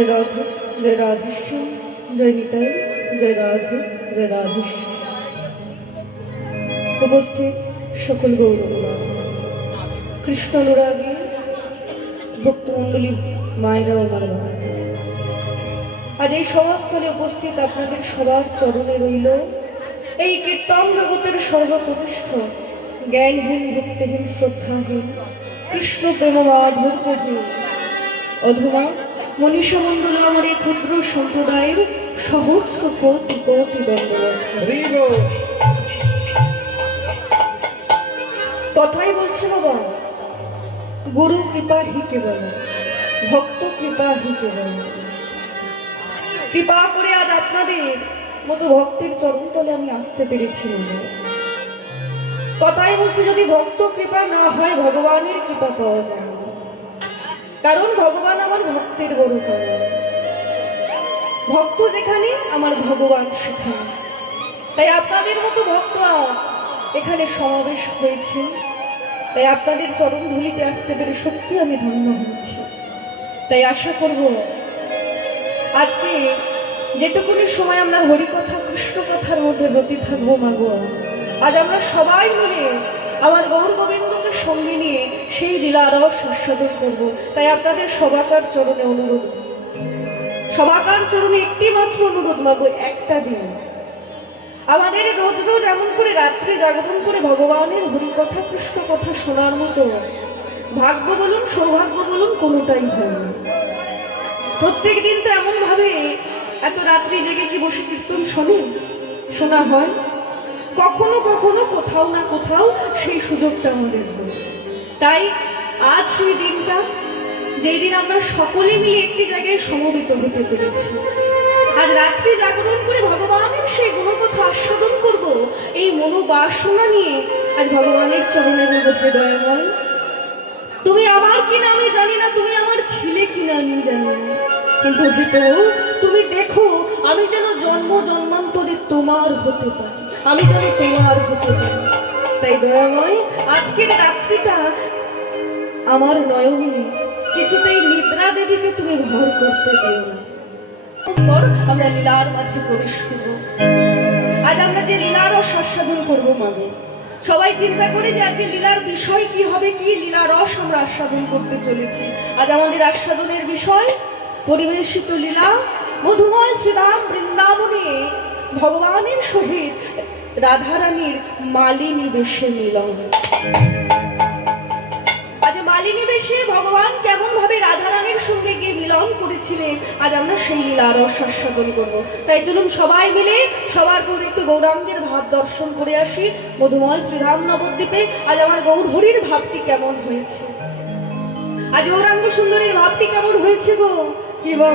জয় রাধে, জয় রাধেশ্যাম, জয় নিতাই, জয় রাধে, জয় রাধেশ্যাম। উপস্থিত সকল গৌরবরা, কৃষ্ণ অনুরাগী ভক্তমণ্ডলী, মায়েরা ও মারা, আজ এই সভাস্থলে উপস্থিত আপনাদের সবার চরণে রইল এই কীর্তন জগতের সর্বকনিষ্ঠ জ্ঞানহীন, ভক্তিহীন, শ্রদ্ধাহীন, কৃষ্ণ প্রেম মাধুর্যহীন অধমা মনীষা মণ্ডলী আমার এই ক্ষুদ্র সম্প্রদায়ের সহস্র কোটি কোটি বন্দনা। কথাই বলছে বাবা, গুরু কৃপা হি কেবল, ভক্ত কৃপা হি কেবল। কৃপা করে আজ আপনাদের মতো ভক্তের চরণতলে আমি আসতে পেরেছি। কথাই বলছে, যদি ভক্ত কৃপা না হয় ভগবানের কৃপা পাওয়া যায় না, কারণ ভগবান আমার ভক্তের বড় কারণ। ভক্ত যেখানে আমার ভগবান সেখানে। তাই আপনাদের মতো ভক্ত আজ এখানে সমাবেশ হয়েছে, তাই আপনাদের চরণ ধুলিতে আসতে পেরে সত্যি আমি ধন্য হয়েছি। তাই আশা করব আজকে যেটুকুনি সময় আমরা হরিকথা কৃষ্ণ কথার মধ্যে ব্রতী থাকবো মাগো, আজ আমরা সবাই মিলে আমার গৌর গোবিন্দকে সঙ্গে নিয়ে সেই লীলারস আস্বাদন করব। তাই আপনাদের সবাকার চরণে অনুরোধ, সবাকার চরণে একটি মাত্র অনুরোধ মাগো, একটা দিন আমাদের রোজ রোজ এমন করে রাত্রে জাগরণ করে ভগবানের হরিকথা কৃষ্ণ কথা শোনার মতো ভাগ্য বলুন, সৌভাগ্য বলুন, কোনোটাই হয় না। প্রত্যেক দিন তো এমন ভাবে এত রাত্রি জেগে কি বসে কীর্তন শোনা হয়? কখনো কখনো কোথাও না কোথাও সেই সুযোগটা আমাদের হয়। তাই আজ সেই দিনটা, যেই দিন আমরা সকলে মিলে একটি জায়গায় সমবেত হতে পেরেছি। আজ রাত্রি জাগরণ করে ভগবানের সেই গুণকথা আস্বাদন করব, এই মনোবাসনা নিয়ে আজ ভগবানের চরণে বলতে, দয়াময় তুমি আমার কিনা আমি জানি না, তুমি আমার ছিলে কিনা আমি জানি না, কিন্তু হেতো তুমি দেখো আমি যেন জন্ম জন্মান্তরে তোমার হতে পারি, আমি যেন তোমার হতে পারি। তাই দয়াময় আজকের রাত্রিটা আমার নয়নে কিছুতেই নিদ্রা দেবীকে তুমি ভর করতে দিও না। আমরা লীলার মাঝে প্রবেশ করব। আজ আমরা যে লীলার আস্বাদন করবো মাগে, সবাই চিন্তা করে যে আজকে লীলার বিষয় কি হবে, কি লীলা রস আমরা আস্বাদন করতে চলেছি। আজ আমাদের আস্বাদনের বিষয় পরিবেশিত লীলা মধুময় শ্রীরাম বৃন্দাবনে ভগবানের সহিত রাধারানীর মালিনী বেশে মিলন। আজ মালিনী বেশে ভগবান কেমন ভাবে রাধারানীর সঙ্গে গিয়ে মিলন করেছিলেন, আজ আমরা সেই লীলার রস আস্বাদন করবো। তাই চলুন সবাই মিলে সবার পূর্বে একটু গৌরাঙ্গের ভাব দর্শন করে আসি। মধুময় শ্রীরাম নবদ্বীপে আজ আমার গৌর হরির ভাবটি কেমন হয়েছে, আজ গৌরাঙ্গ সুন্দরীর ভাবটি কেমন হয়েছে গো। কিবা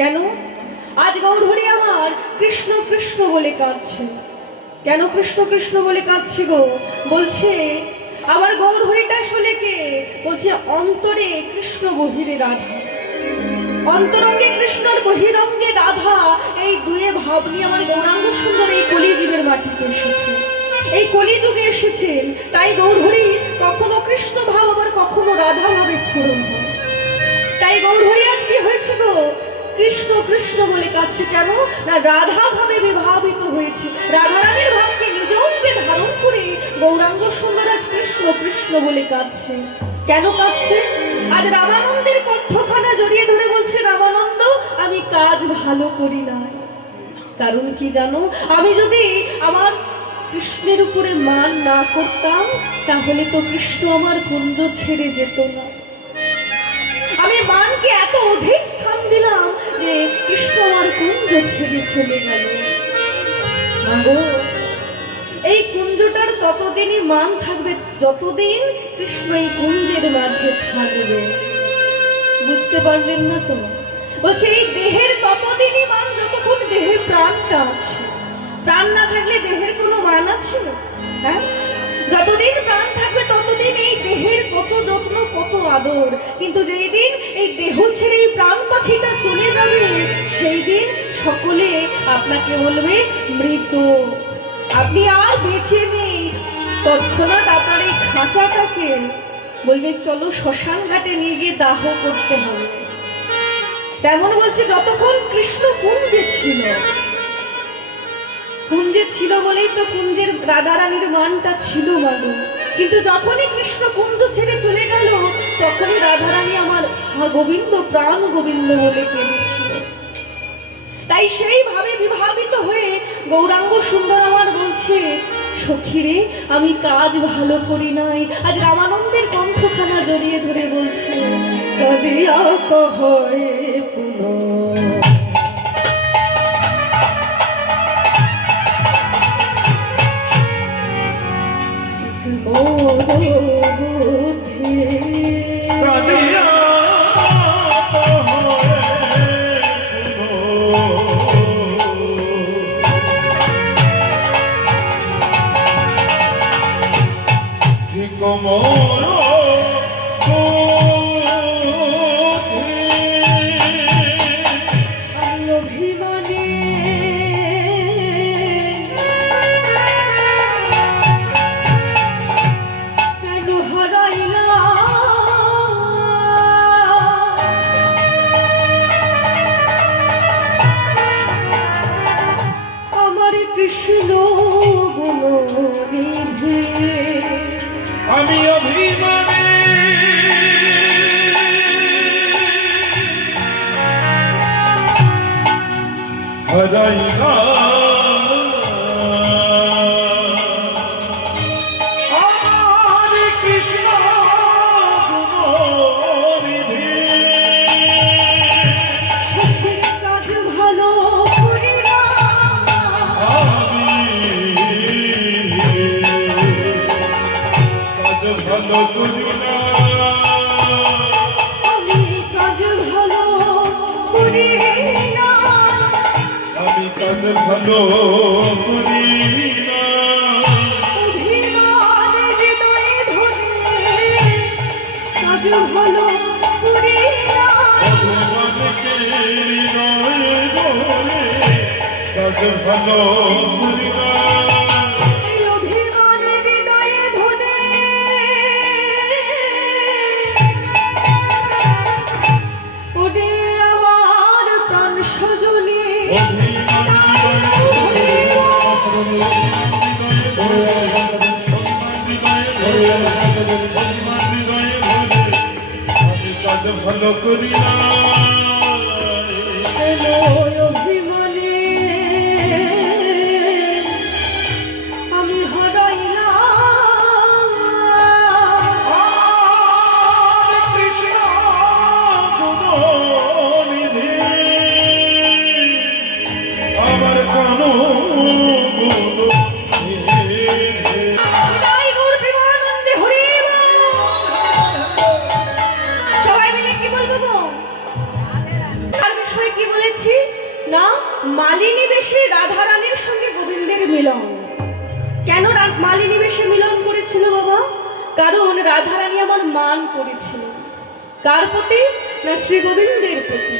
কেন আজ গৌরহরি আমার কৃষ্ণ কৃষ্ণ বলে কাঁদছে? কেন কৃষ্ণ কৃষ্ণ বলে কাঁদছে গো? বলছে আমার গৌরহরিটা আসলে কে? বলছে অন্তরে কৃষ্ণ বহিরে রাধা, অন্তরঙ্গে কৃষ্ণর বহিরঙ্গে রাধা, এই দুয়ে ভাব নিয়ে আমার গৌরাঙ্গ সুন্দর এই কলিযুগের মাটিতে এসেছে, এই কলিযুগে এসেছেন। তাই গৌরহরি কখনো কৃষ্ণ ভাব আবার কখনো রাধা ভাবে স্ফুরণ হয়। তাই গৌরহরি আজ কি হয়েছে গো? কৃষ্ণ কৃষ্ণ বলে কাঁদছে। কেন না রাধা ভাবে বিভাবিত হয়েছে, রাধারানীর ভাবকে নিজ অঙ্গে ধারণ করে গৌরাঙ্গ সুন্দর আজ কৃষ্ণ কৃষ্ণ বলে কাঁদছে। কেন কাঁদছে? আজ রামানন্দের কণ্ঠখানা জড়িয়ে ধরে বলছে, রামানন্দ আমি কাজ ভালো করি নাই। কারণ কি জানো? আমি যদি আমার কৃষ্ণের উপরে মান না করতাম তাহলে তো কৃষ্ণ আমার কুঞ্জ ছেড়ে যেত না। আমি মানকে এত অধিক স্থান দিলাম যে কৃষ্ণ আমার কুঞ্জ ছেড়ে চলে গেল। মাগো এই কুঞ্জটার ততদিনই মান থাকবে যতদিন কৃষ্ণ এই কুঞ্জের মাঝে থাকবে। বুঝতে পারলেন না তো? বলছে এই দেহের ততদিনই মান যতক্ষণ দেহে প্রাণটা আছে। প্রাণ না থাকলে দেহের কোনো মান আছে? হ্যাঁ, যতদিন প্রাণ থাকবে ততদিন এই দেহের কত যত্ন কত আদর, কিন্তু যেই দিন এই দেহ ছেড়ে এই প্রাণ পাখিটা চলে যাবে সেই দিন সকলে আপনাকে বলবে মৃত, আপনি আর বেঁচে নেই। তৎক্ষণাৎ আপনার এই খাঁচাটাকে বলবে চলো শ্মশান ঘাটে নিয়ে গিয়ে দাহ করতে হবে। তেমন বলছে যতক্ষণ কৃষ্ণ কুঞ্জে ছিল, কুঞ্জে ছিল বলেই তো কুঞ্জের রাধারানীর মানটা ছিল মাগো, কিন্তু যখনই কৃষ্ণ কুঞ্জ ছেড়ে চলে গেল তখনই রাধারানী আমার গোবিন্দ প্রাণ গোবিন্দ বলে কেঁদেছিল। তাই সেইভাবে বিভাবিত হয়ে গৌরাঙ্গ সুন্দর আমার বলছে, সখীরে আমি কাজ ভালো করি নাই। আজ রামানন্দের কণ্ঠখানা জড়িয়ে ধরে বলছে, কদিয়া কহে পুনঃ আমি অভিমানে হরাই না হরে কৃষ্ণ গুণনিধি কাজ ভালো করি না ভালো করি না, আমি কাজ ভালো করি না, আমি কাজ ভালো করি না, অভিমান হৃদয়ে ধরে কাজ ভালো করি না, ভগবানকে হৃদয়ে ধরে কাজ ভালো করি না। এই অভিমান হৃদয়ে ধরে ওরে আমার প্রাণ সজনী আমি কাজ ভালো করি না, অভিমানে আমি হরাইলাম কৃষ্ণ গুণনিধি আমার কোন তাই গৌর প্রেমানন্দে হরি বল। সবাই মিলে কি বলবো গো? তার বিষয়ে কি বলেছি না, মালিনী বেশে রাধারানীর সঙ্গে গোবিন্দের মিলন। কেন মালিনী বেশে মিলন করেছিল বাবা? কারণ রাধারানী আমার মান করেছিল। কার প্রতি? না শ্রী গোবিন্দের প্রতি।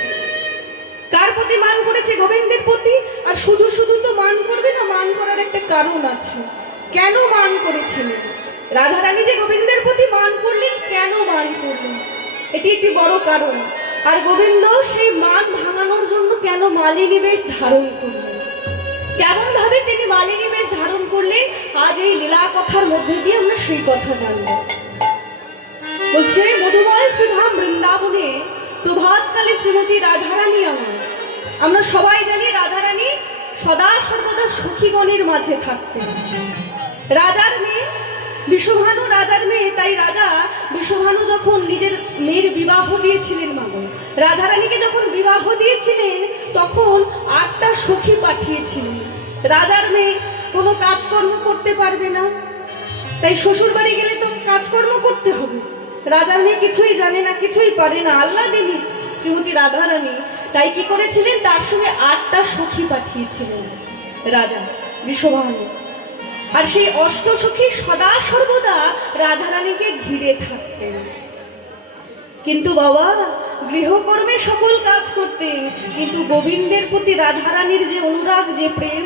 কার প্রতি মান করেছে? গোবিন্দের প্রতি। আর শুধু শুধু তো মান করবে না, মান করার একটা কারণ আছে। কেন মান করেছিলেন? রাধারানী যে গোবিন্দের প্রতি মান করলেন, কেন মান করলেন, এটি একটি বড় কারণ। আর গোবিন্দ সেই মান ভাঙানোর জন্য কেন মালিনী বেশ ধারণ করলেন, কেমন ভাবে তিনি মালিনী বেশ ধারণ করলেন, আজ এই লীলা কথার মধ্যে দিয়ে আমরা সেই কথা জানব। বলছে মধুময় শ্রীধাম বৃন্দাবনে প্রভাতকালে শ্রীমতী রাধারানী আমরা সবাই জানি রাধারানী সদা সর্বদা সখীগণের মাঝে থাকতেন। রাজার মেয়ে বিষভানু রাজার মেয়ে, তাই রাজা বিষভানু যখন নিজের মেয়ের বিবাহ দিয়েছিলেন মাগো, রাধারানীকে যখন বিবাহ দিয়েছিলেন তখন 8টা সখী পাঠিয়েছিলেন। রাজার মেয়ে কোনো কাজকর্ম করতে পারবে না, তাই শ্বশুর বাড়ি গেলে তো কাজকর্ম করতে হবে। রাজার মেয়ে কিছুই জানে না, কিছুই পারে না, আল্লাহ দেবী শ্রীমতী রাধারানী তাই কি করেছিলেন, তার সঙ্গে 8টা সখী পাঠিয়েছিলেন রাজা বিষভানু। আর সেই অষ্টসখী সদা সর্বদা রাধারানীকে ঘিরে থাকতেন। কিন্তু বাবা গৃহকর্মে সকল কাজ করতেন, কিন্তু গোবিন্দের প্রতি রাধারানীর যে অনুরাগ, যে প্রেম,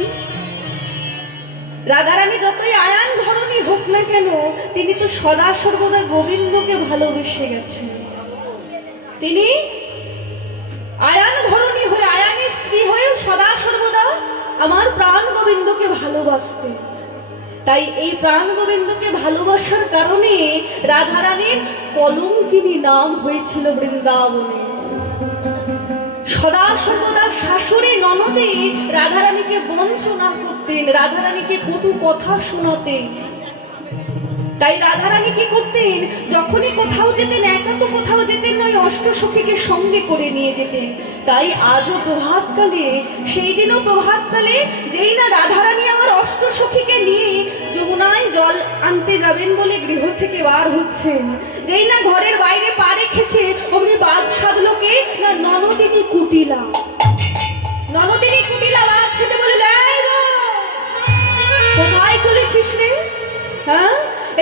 রাধারানী যতই আয়ান ধরনী হোক না কেন, তিনি তো সদা সর্বদা গোবিন্দকে ভালোবেসে গেছেন। তিনি আয়ান ধরনী হয়ে, আয়ানের স্ত্রী হয়েও সদা সর্বদা আমার প্রাণ গোবিন্দকে ভালোবাসতেন। তাই এই প্রাণ গোবিন্দকে ভালোবাসার কারণে রাধারানীর কলঙ্কিনী নাম হয়েছিল বৃন্দাবনে। সদা সর্বদা শাশুড়ি ননদে রাধারানীকে বঞ্চনা করতেন, রাধারানীকে কটু কথা শোনাতেন। তাই রাধারানী কি করতেন, যখনই কোথাও যেতেন, একা তো কোথাও যেতেন নয়, অষ্টসখীকে সঙ্গে করে নিয়ে যেতেন। তাই আজও প্রভাতকালে, সেই দিনও প্রভাতকালে, যেই না রাধারানী আমার অষ্টসখীকে নিয়ে যমুনায় জল আনতে যাবেন বলে গৃহ থেকে বার হচ্ছেন, যেই না ঘরের বাইরে পা রেখেছে, অমনি বাদ সাধলোকে না ননদিনী কুটিলা। ননদিনী কুটিলা বাদ সাধে বলে, কোথায় চলেছিস রে? হ্যাঁ,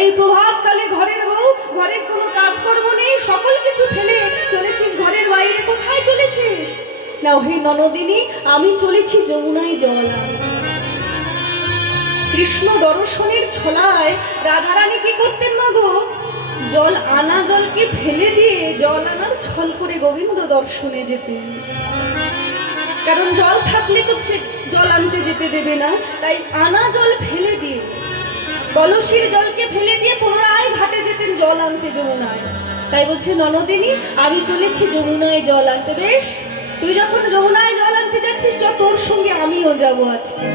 এই প্রভাতকালে ঘরের বউ, ঘরের কোনো কাজকর্ম নেই, সকল কিছু ফেলে চলেছিস ঘরের বাইরে, কোথায় চলেছিস? না হে ননদিনী, আমি চলেছি যমুনায় জল আনতে। কৃষ্ণ দর্শনের ছলায় রাধারানী কি করতেন না গো, জল আনা জলকে ফেলে দিয়ে জল আনার ছল করে গোবিন্দ দর্শনে যেতেন। কারণ জল থাকলে তো জল আনতে যেতে দেবে না, তাই আনা জল ফেলে দিয়ে, কলসির জলকে ফেলে দিয়ে পুনরায় ঘাটে যেতেন জল আনতে যমুনায়। তাই বলছে ননদিনী, আমি চলেছি যমুনায় জল আনতে। বেশ, তুই যখন যমুনায় জল আনতে যাচ্ছিস, তোর সঙ্গে আমিও যাবো আজকে।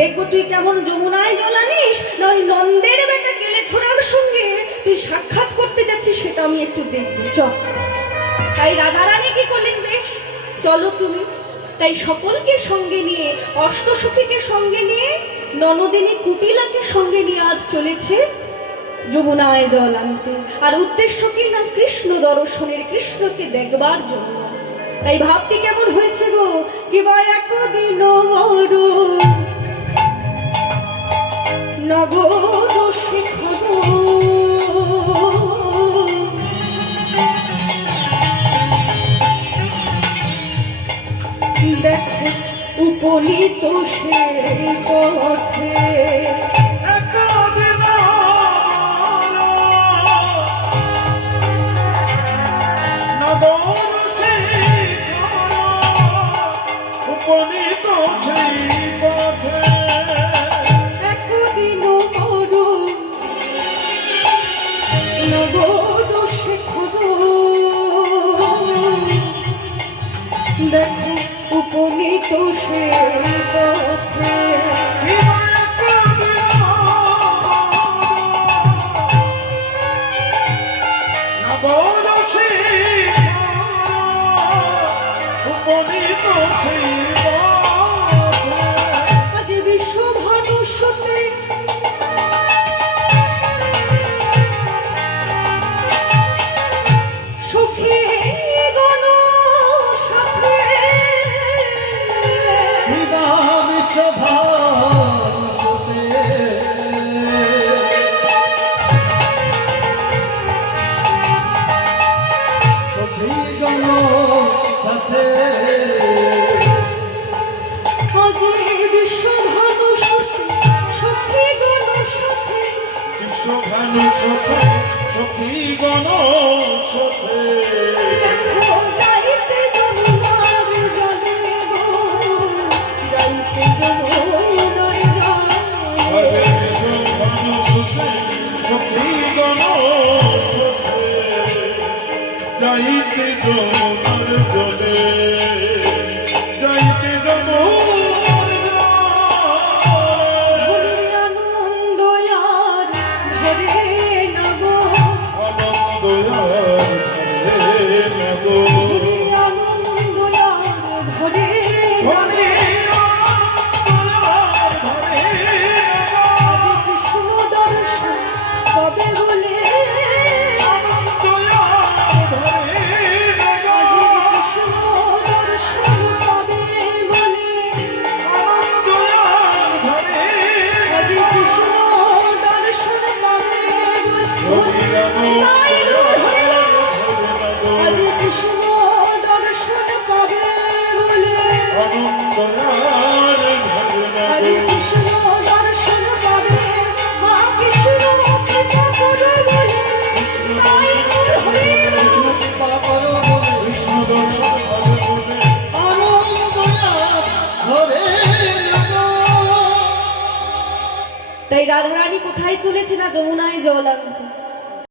দেখবো তুই কেমন যমুনায় জল আনিস, না ওই নন্দের বেটা গেলে ছোড়ার সঙ্গে তুই সাক্ষাৎ করতে যাচ্ছিস, সেটা আমি একটু দেখবো, চল। তাই রাধারানী কি করলেন, বেশ চলো তুমি। তাই সকলকে সঙ্গে নিয়ে, অষ্টসখীকে সঙ্গে নিয়ে, ননদিনী কুটিলাকে সঙ্গে নিয়ে আজ চলেছে যমুনায় জল আনতে। আর উদ্দেশ্য কি না, কৃষ্ণ দর্শনের, কৃষ্ণকে দেখবার জন্য। তাই ভাবটি কেমন হয়েছে গো, কি বা একদিন বড় নগর শিখর, দেখো উপনীত সেই পথে, একদিন নগর শিখর, উপনীত সেই পথে, একদিন বড় নগর শিখর, দেখো উপনীত সেই পথে। আজ বিশ্বভানুষতে সুখী গণ সাথে, আজ বিশ্বভানুষতে সুখী গণ সাথে, বিশ্বভানু সখে সখী গণ সখে, দেখো যাইতে যমুনার জলে গো, যাইতে যমুনার জলে। বিশ্বভানু সখে সখী গণ সখে, যাইতে যমুনার জলে, যাইতে যমুনার জলে। হরি আনন্দ আর ধরে নব, আনন্দ আর ধরে নব, হরি আনন্দ আর ধরে হরি আনন্দ আর ধরে নব, কৃষ্ণ দর্শন কবে বলে, আনন্দ আর ধরে নব, রাধারানী কোথায় চলেছে না যমুনায় জল আনতে।